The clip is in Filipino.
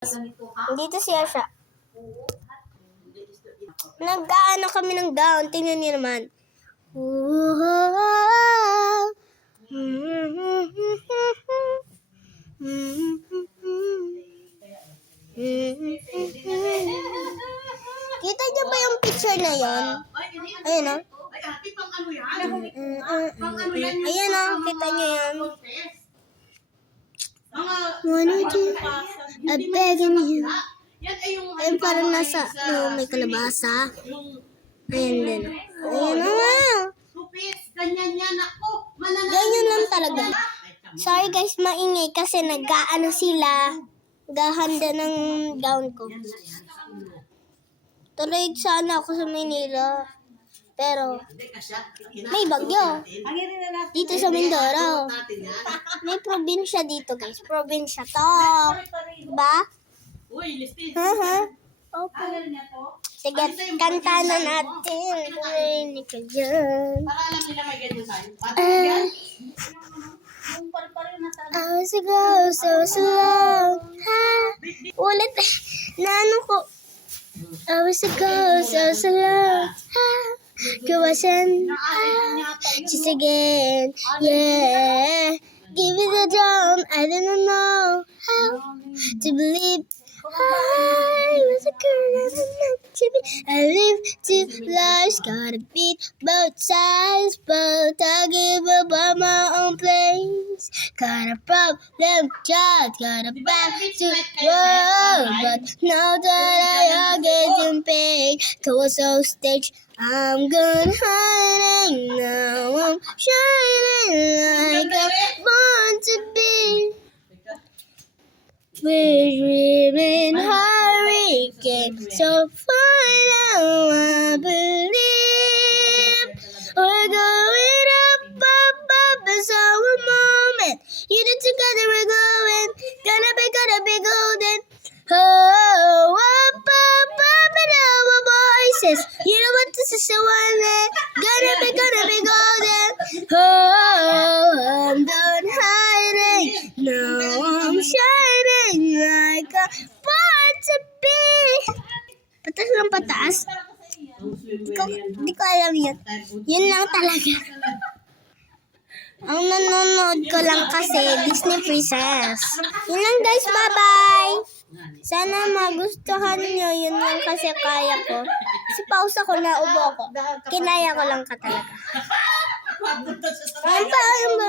Dito siya. Nag-aano kami ng gown. Tingnan niyo naman. Kita niyo ba yung picture na yon? Ayun o. Ayan o, kita niyo yan. One or two, I'm begging you. Ayun, parang nasa, may kalabasa. Ayan din. Ayan naman. Ganyan lang talaga. Sorry guys, maingay kasi nag-aano sila. Gahanda ng gown ko. Tuloy sana ako sa Manila. Pero, may bagyo. Dito sa Mindoro. May probinsya dito guys. Probinsya to. Diba? Opo. Sige, kanta na natin. Hindi ka dyan. I was a girl so slow. Ulit. Naano ko. I was a girl so slow. Kawasan. Just again. Yeah. Give it a jump. I didn't know how to believe. I was a girl and I'm meant to be. I live two lives, gotta beat both sides, but I give up on my own place. Got a problem child, got a back to work, but now that I am getting paid, towards those stage, I'm gonna hiding now. I'm shining like I want to be. We're dreaming hurricane, so far now I believe we're going up, up, up, it's our moment. You two together we're going, gonna be golden. Oh, up, up, up, in our voices. You know what this is so one, gonna be golden. Oh, I'm done hiding, now I'm shining like a part to be. Patas lang pataas. Hindi ko alam yun. Yun lang talaga. Ang nanonood ko lang kasi Disney Princess. Yun lang guys, bye-bye. Sana magustuhan nyo. Yun lang kasi kaya ko. Kasi pause ako, naubo ko. Kinaya ko lang ka talaga. Bye-bye.